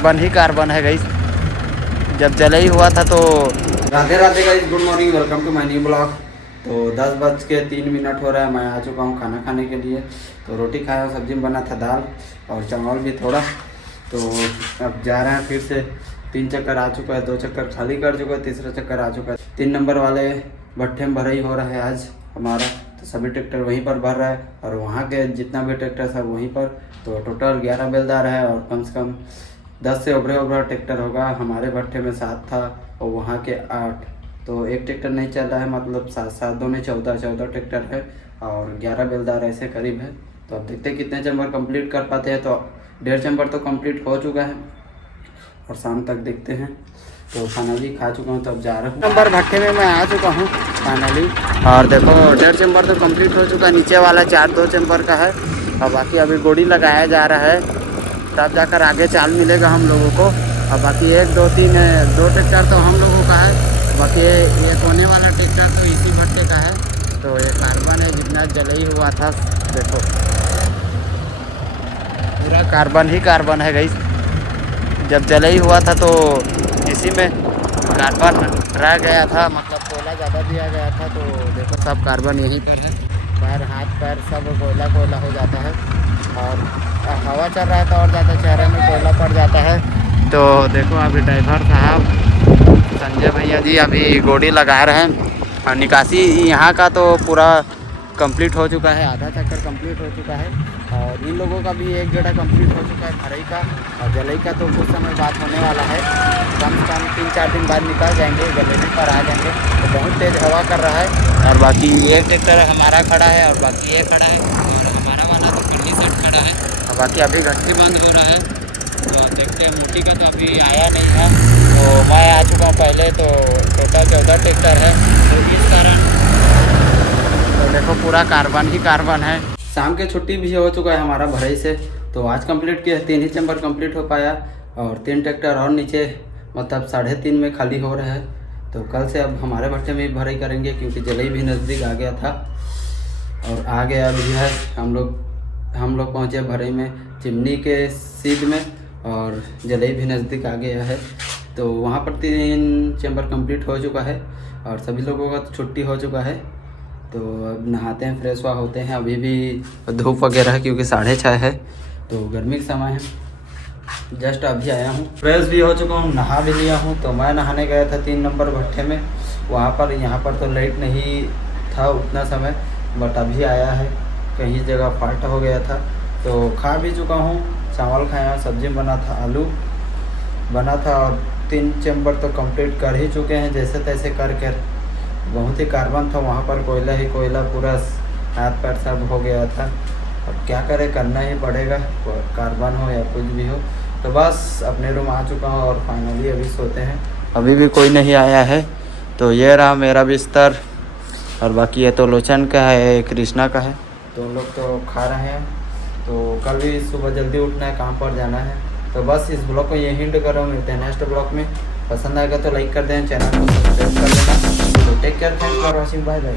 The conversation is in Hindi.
कार्बन ही कार्बन है गाइस। जब जल ही हुआ था तो Radhe Radhe guys, good morning, welcome to my new blog. तो 10:03 हो रहा है, मैं आ चुका हूँ खाना खाने के लिए। तो रोटी खाया, सब्जी में बना था दाल और चावल भी थोड़ा। तो अब जा रहे हैं फिर से। 3 चक्कर आ चुका है, 2 चक्कर खाली कर चुका है, तीसरा चक्कर आ चुका है। 3 नंबर वाले भट्ठे में भराई हो रहा है आज हमारा। तो सभी ट्रैक्टर वहीं पर भर रहा है और वहाँ के जितना भी ट्रैक्टर सब वहीं पर। तो टोटल 11 बेलदार है और कम से कम 10 से उभरा ट्रैक्टर होगा। हमारे भट्ठे में 7 था और वहाँ के 8। तो एक ट्रैक्टर नहीं चल रहा है, मतलब 7 दोनों 14 ट्रैक्टर है और 11 बेलदार ऐसे करीब है। तो अब देखते हैं कितने चैम्बर कंप्लीट कर पाते हैं। तो 1.5 चैम्बर तो कंप्लीट हो चुका है और शाम तक देखते हैं। तो फाइनली खा चुका हूँ, तो अब जा रहा हूँ नंबर भट्ठे में मैं आ चुका हूँ फाइनली। और देखो 1.5 चैम्बर तो कंप्लीट हो चुका है, नीचे वाला 2 चैम्बर का है और बाकी अभी गोड़ी लगाया जा रहा है, तब जाकर आगे चाल मिलेगा हम लोगों को। और बाकी 1 2 3 2 ट्रैक्टर तो हम लोगों का है, बाकी ये कोने वाला ट्रैक्टर तो इसी भट्टे का है। तो ये कार्बन है, जितना जल ही हुआ था देखो, पूरा कार्बन ही कार्बन है गाइस। जब जल ही हुआ था तो इसी में कार्बन रह गया था, मतलब कोयला ज़्यादा दिया गया था। तो देखो सब कार्बन यहीं पर है, पैर हाथ पैर सब कोयला हो जाता है। और हवा चल रहा है तो और ज़्यादा चेहरे में कोयला पड़ जाता है। तो देखो अभी ड्राइवर साहब संजय भैया जी अभी गोड़ी लगा रहे हैं। और निकासी यहाँ का तो पूरा कंप्लीट हो चुका है, आधा चक्कर कंप्लीट हो चुका है। और इन लोगों का भी एक गेड़ा कंप्लीट हो चुका है भरई का। और जलई का तो कुछ समय बाद होने वाला है, कम से कम 3-4 दिन बाद निकल जाएंगे, गलेरी पर आ जाएंगे। तो बहुत तेज़ हवा कर रहा है। और बाकी एक ट्रैक्टर हमारा खड़ा है और बाकी ये खड़ा है और हमारा वाला तो पिंडी सेट खड़ा है। और बाकी अभी घट्टी बंद हो रहा है। तो देखते हैं, मोटी का तो अभी आया नहीं है, तो मैं आ चुका हूँ पहले। तो टोटल 14 ट्रैक्टर है, तो इस कारण तो देखो पूरा कार्बन ही कार्बन है। शाम के छुट्टी भी हो चुका है हमारा भरई से। तो आज कंप्लीट किया, 3 ही चैम्बर कंप्लीट हो पाया और 3 ट्रैक्टर और नीचे मतलब 3.5 में खाली हो रहा है। तो कल से अब हमारे भट्टे में भी भरई करेंगे, क्योंकि जलई भी नज़दीक आ गया था और आ गया भी है। हम लोग पहुँचे भरई में चिमनी के सीध में और जलई भी नज़दीक आ गया है। तो वहाँ पर 3 चैम्बर कंप्लीट हो चुका है और सभी लोगों का तो छुट्टी हो चुका है। तो अब नहाते हैं, फ्रेश हुआ होते हैं। अभी भी धूप वगैरह है क्योंकि 6:30 है, तो गर्मी का समय है। जस्ट अभी आया हूँ, फ्रेश भी हो चुका हूँ, नहा भी लिया हूँ। तो मैं नहाने गया था 3 नंबर भट्ठे में, वहाँ पर यहाँ पर तो लाइट नहीं था उतना समय, बट अभी आया है, कहीं जगह फॉल्ट हो गया था। तो खा भी चुका हूँ, चावल खाया, सब्जी बना था, आलू बना था और 3 चैम्बर तो कंप्लीट कर ही चुके हैं जैसे तैसे कर। बहुत ही कार्बन था वहाँ पर, कोयला ही कोयला, पूरा हाथ पैर सब हो गया था। अब क्या करें, करना ही पड़ेगा, कार्बन हो या कुछ भी हो। तो बस अपने रूम आ चुका हूँ और फाइनली अभी सोते हैं। अभी भी कोई नहीं आया है। तो ये रहा मेरा बिस्तर और बाकी ये तो लोचन का है, कृष्णा का है। तो लोग तो खा रहे हैं। तो कल भी सुबह जल्दी उठना है, काम पर जाना है। तो बस इस ब्लॉग को यहीं एंड कर रहा हूँ, मिलते हैं नेक्स्ट ब्लॉग में। पसंद आएगा तो लाइक कर दें, चैनल को सब्सक्राइब कर लेना। तो take care, thanks for watching, bye bye.